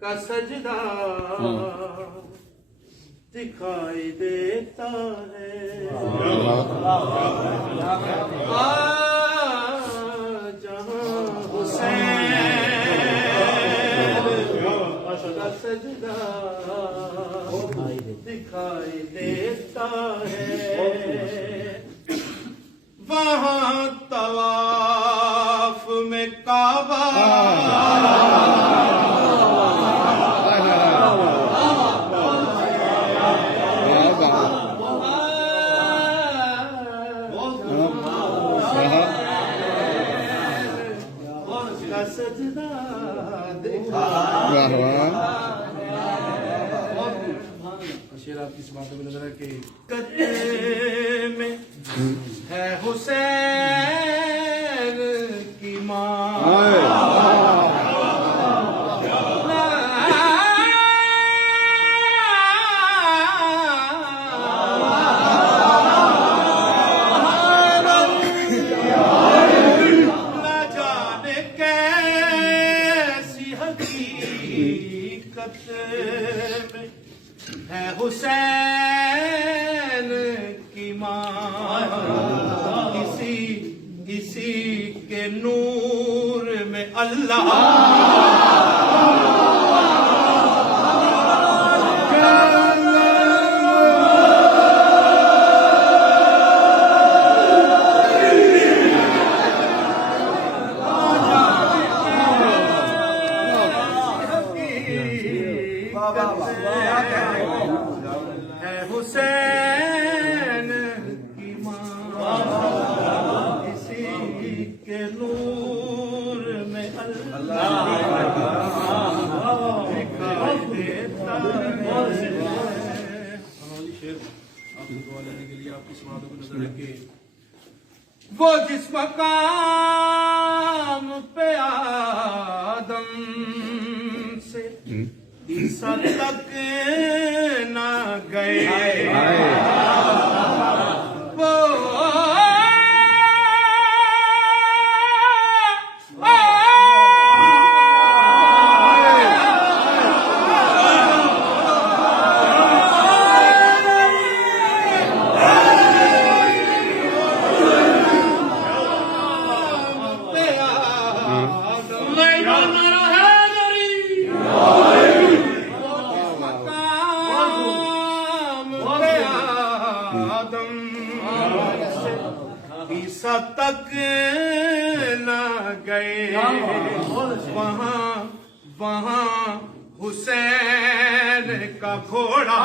का सजदा दिखाई देता है। जहाँ हुसैन का सजदा दिखाई देता है, वहाँ तवाफ में काबा का सजदा शेर आपकी इस बात में नजर है कि कत्ले में है हुसैन की माँ, है हुसैन की माँ। इसी के नूर में अल्लाह है हुसैन की माँ। इसी के नूर में अल्लाह दिखाई देता है। शेर आपको दुआ लेने के लिए आपकी समाधों को नजर रखे। वो जिस मकाम पे आदम से ईसा तक न गए, वो ईसा तक न गए, वहाँ हुसैन का घोड़ा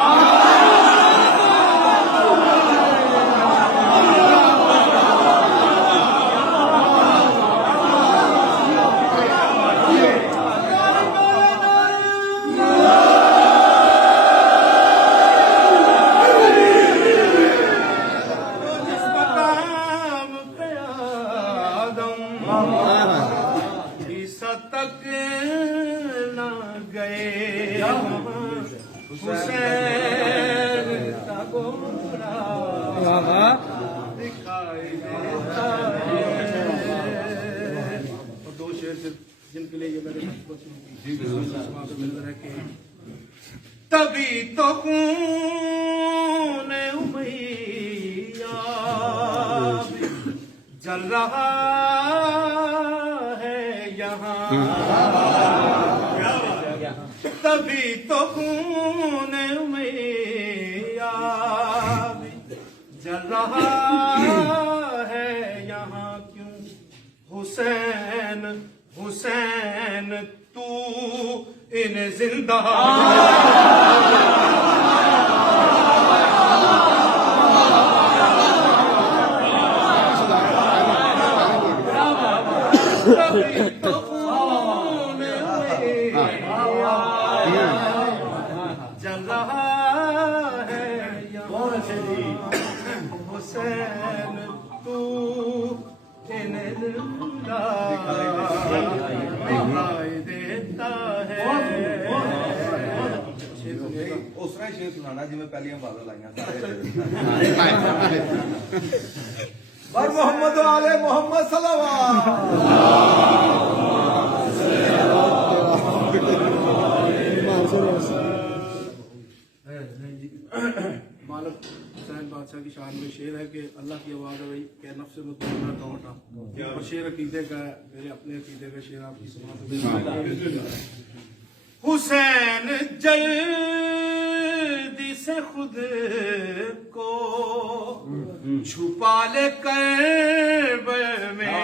ईसा तक न गए, हुसैन का घोड़ा दिखाई देता है। और दो शेर जिनके लिए ये मेरे तभी तो खून उमैया जल रहा है यहाँ, तभी तो खून उमैया जल रहा है यहाँ। क्यों हुसैन हुसैन तू इन्हें जिंदा तो खून जल रहा है यहाँ। हुसैन तू इन्हें जिंदा दिखाई देता है। उस तरह शेर सुनाना जिम्मे पहली बादल आईया बर मोहम्मद आले मोहम्मद सल्लल्लाहु गालिब हुसैन बादशाह की शान में शेर है कि अल्लाह की आवाज़ है भाई क्या नफ्स मुतमन्ना का उठा और शेर अकीदे का है, मेरे अपने अकीदे का शेर आपकी समात हुसैन जल्दी से खुद को छुपा ले कर्ब में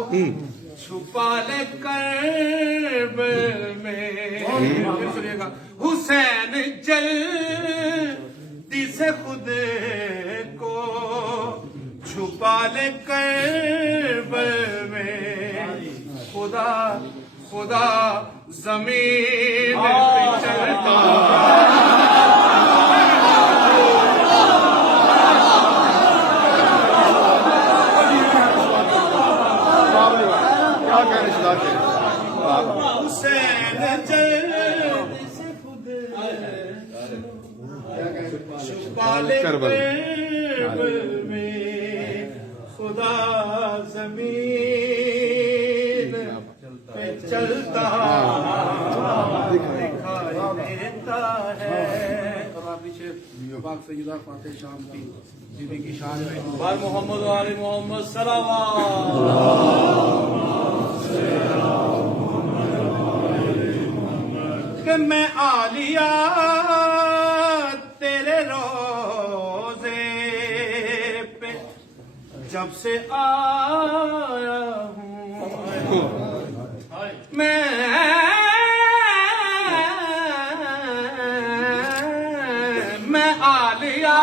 छुपा ले कर्ब में फिर सुनिएगा हुसैन जल्दी से खुद को छुपा ले कर्ब में खुदा खुदा जमीन पे चलता हुसैन जल्दी से खुद छुपा ले कर्ब में खुदा जमीन पे चलता दिखाई देता है। और आप पीछे पाक सैयदा फातिह शाम की बीबी की शान में बार मोहम्मद वाले मोहम्मद कि मैं आलिया तेरे रोजे पे जब से आया हूँ मैं आलिया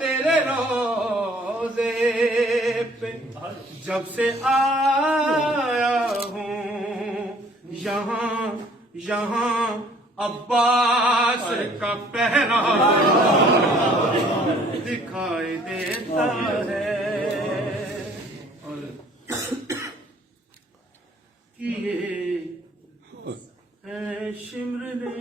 तेरे रोजे पे जब से आया हूँ यहाँ यहाँ अब्बास का पहरा दिखाई देता है और ये है शिमर ने